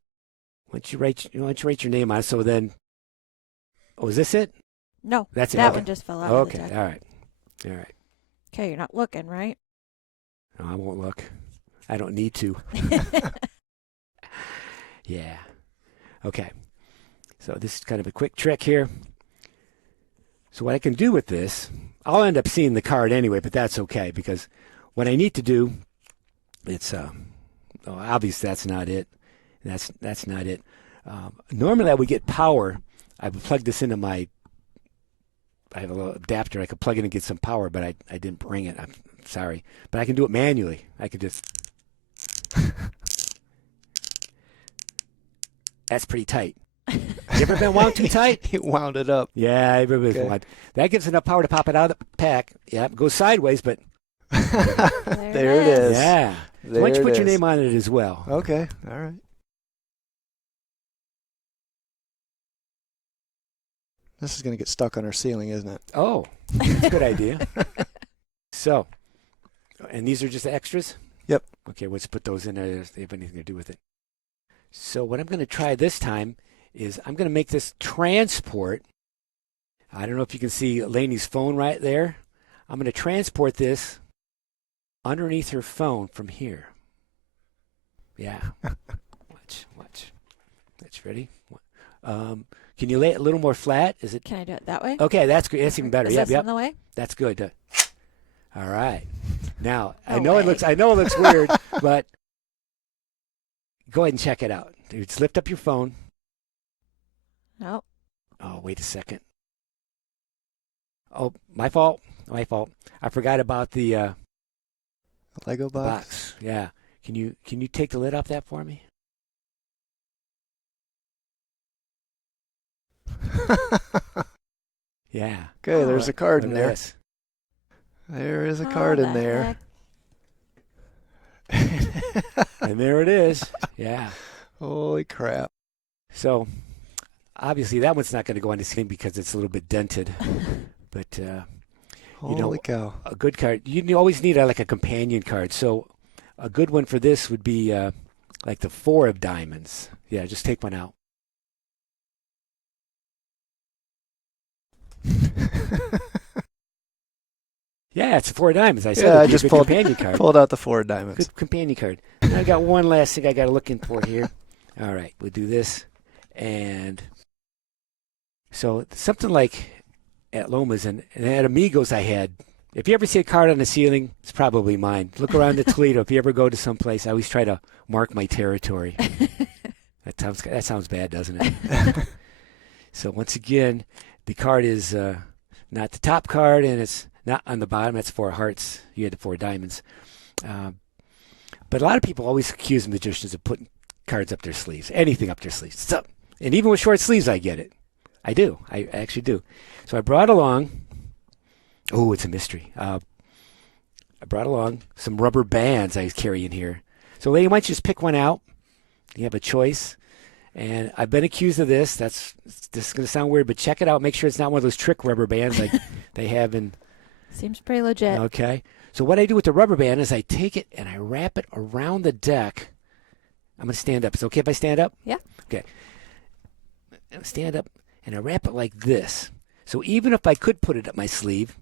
once you write your name on it, so then, is this it? No, that's it. That Okay. one just fell out. Okay. Of the All right. Okay, you're not looking, right? No, I won't look. I don't need to. Yeah. Okay. So this is kind of a quick trick here. So what I can do with this, I'll end up seeing the card anyway, but that's okay, because what I need to do, it's obviously that's not it. That's not it. Normally I would get power. I would plug this into I have a little adapter. I could plug in and get some power, but I didn't bring it. I'm sorry. But I can do it manually. I could just... That's pretty tight. You ever been wound too tight? He wound it up. Yeah, I remember this one. That gives enough power to pop it out of the pack. Yeah, it goes sideways, but... There it is. Yeah. So why don't you put your name on it as well? Okay. All right. This is going to get stuck on our ceiling, isn't it? Oh, that's a good idea. So, And these are just the extras? Yep. Okay, let's put those in there if they have anything to do with it. So what I'm going to try this time is I'm going to make this transport. I don't know if you can see Lainey's phone right there. I'm going to transport this underneath her phone from here. Yeah. Watch. That's ready. Can you lay it a little more flat? Is it? Can I do it that way? Okay, that's good. That's even better. Is Yep, this yep. in the way? That's good. All right. Now I No know way. it looks weird, but go ahead and check it out. Just lift up your phone. No. Oh, wait a second. Oh, my fault. I forgot about the Lego box. Yeah. Can you take the lid off that for me? Yeah. Okay, there's a card in Look at there. this. There is a Oh, card in the there. And there it is. Yeah. Holy crap. So, obviously, that one's not going to go on the ceiling because it's a little bit dented. But Holy cow. a good card. You always need like a companion card. So, a good one for this would be like the 4 of diamonds. Yeah, just take one out. Yeah, it's a 4 of diamonds. I said Yeah, I it'd be a just good pulled- companion card. Pulled out the 4 diamonds. Good companion card. I got one last thing I got to look in for here. All right, we'll do this. And so something like at Loma's and at Amigos I had, if you ever see a card on the ceiling, it's probably mine. Look around the Toledo. If you ever go to some place, I always try to mark my territory. That sounds bad, doesn't it? So once again, the card is not the top card, and it's not on the bottom. That's 4 hearts. You had the 4 diamonds. But a lot of people always accuse magicians of putting cards up their sleeves, anything up their sleeves. So, and even with short sleeves, I get it. I do. I actually do. So I brought along, oh, it's a mystery. I brought along some rubber bands I carry in here. So lady, why don't you just pick one out? You have a choice. And I've been accused of this. This is going to sound weird, but check it out. Make sure it's not one of those trick rubber bands like they have in. Seems pretty legit. Okay. So what I do with the rubber band is I take it and I wrap it around the deck. I'm going to stand up. Is it okay if I stand up? Yeah. Okay. I stand up and I wrap it like this. So even if I could put it up my sleeve,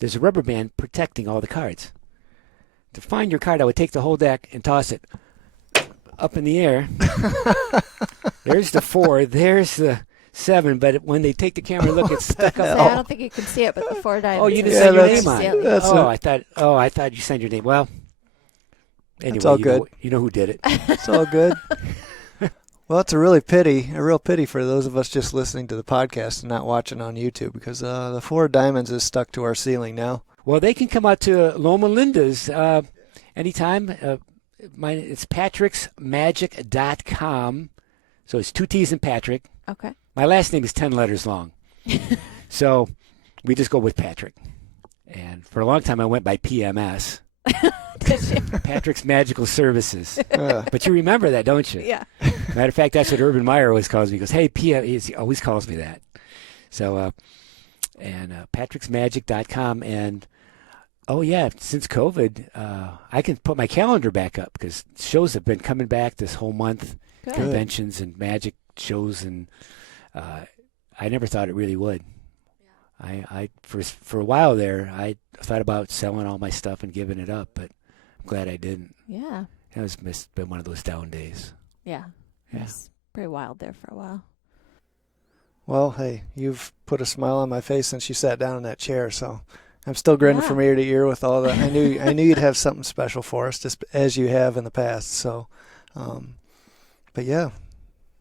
there's a rubber band protecting all the cards. To find your card, I would take the whole deck and toss it up in the air. There's the 4. There's the 7. But when they take the camera and look, it's stuck So up. I don't think you can see it, but the 4 diamonds. Oh, you didn't is send your really name on it. silly. That's I thought you signed your name. Well, anyway, That's all good. You know who did it. It's all good. Well, it's a real pity for those of us just listening to the podcast and not watching on YouTube, because the 4 diamonds is stuck to our ceiling now. Well, they can come out to Loma Linda's anytime. It's pattricksmagic.com. So it's 2 T's in Patrick. Okay. My last name is 10 letters long. So we just go with Pattrick. And for a long time, I went by PMS. Patrick's Magical Services. But you remember that, don't you? Yeah. Matter of fact, that's what Urban Meyer always calls me. He goes, hey, PM. He always calls me that. So, pattricksmagic.com. And, oh, yeah, since COVID, I can put my calendar back up because shows have been coming back this whole month. Good. Conventions and magic shows. And I never thought it really would. I for a while there, I thought about selling all my stuff and giving it up, but I'm glad I didn't. Yeah. It's been one of those down days. Yeah. Yeah. It's pretty wild there for a while. Well, hey, you've put a smile on my face since you sat down in that chair, so I'm still grinning Yeah. from ear to ear with all the. I knew you'd have something special for us, just as you have in the past. So, but yeah,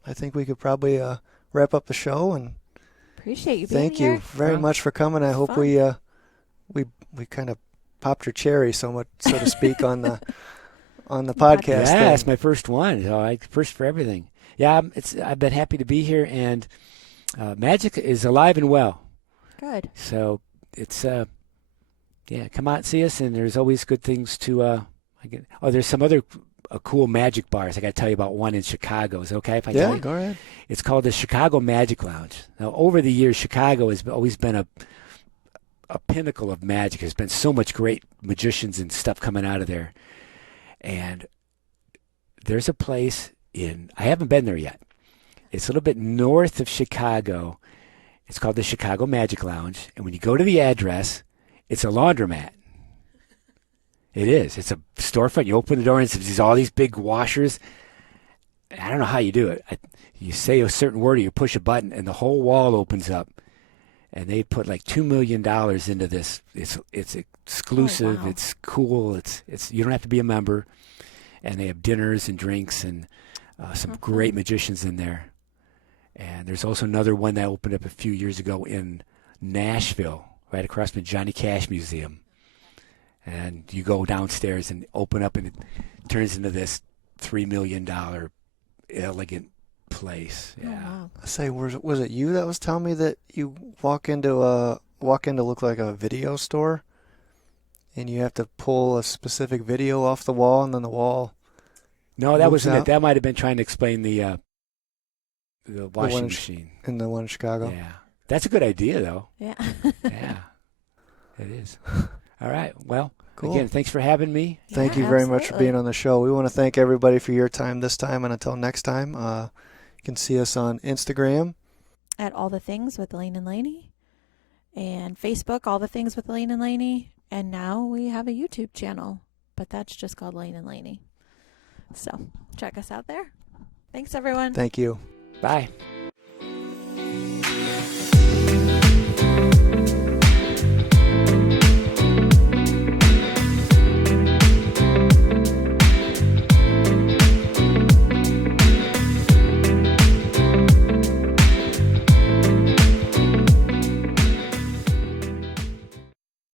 I think we could probably wrap up the show, and Appreciate you being thank here. you very Well, much for coming. I hope fun. we kind of popped your cherry, so to speak, on the podcast. Yeah, thing. it's my first one. So first for everything. Yeah, I've been happy to be here, and magic is alive and well. Good. So it's come out and see us, and there's always good things to. There's some other cool magic bars. I got to tell you about one in Chicago. Is it okay if I tell Yeah, you? go ahead. It's called the Chicago Magic Lounge. Now, over the years, Chicago has always been a pinnacle of magic. There's been so much great magicians and stuff coming out of there. And there's a place I haven't been there yet. It's a little bit north of Chicago. It's called the Chicago Magic Lounge. And when you go to the address, it's a laundromat. It is. It's a storefront. You open the door and there's all these big washers. I don't know how you do it. You say a certain word or you push a button and the whole wall opens up. And they put like $2 million into this. It's exclusive. Oh, wow. It's cool. It's you don't have to be a member. And they have dinners and drinks and some great magicians in there. And there's also another one that opened up a few years ago in Nashville, right across from the Johnny Cash Museum. And you go downstairs and open up, and it turns into this $3 million elegant place. Yeah. Oh, wow. I say, was it you that was telling me that you walk into look like a video store, and you have to pull a specific video off the wall, and then the wall. No, that moves wasn't it. out? That might have been trying to explain the washing machine. In the one in Chicago. Yeah, that's a good idea, though. Yeah. Yeah, it is. All right. Well, Cool. again, thanks for having me. Thank Yeah, you very much for absolutely. being on the show. We want to thank everybody for your time this time, and until next time, you can see us on Instagram. At All the Things with Lane and Laney, and Facebook, All the Things with Lane and Laney, and now we have a YouTube channel, but that's just called Lane and Laney. So check us out there. Thanks, everyone. Thank you. Bye.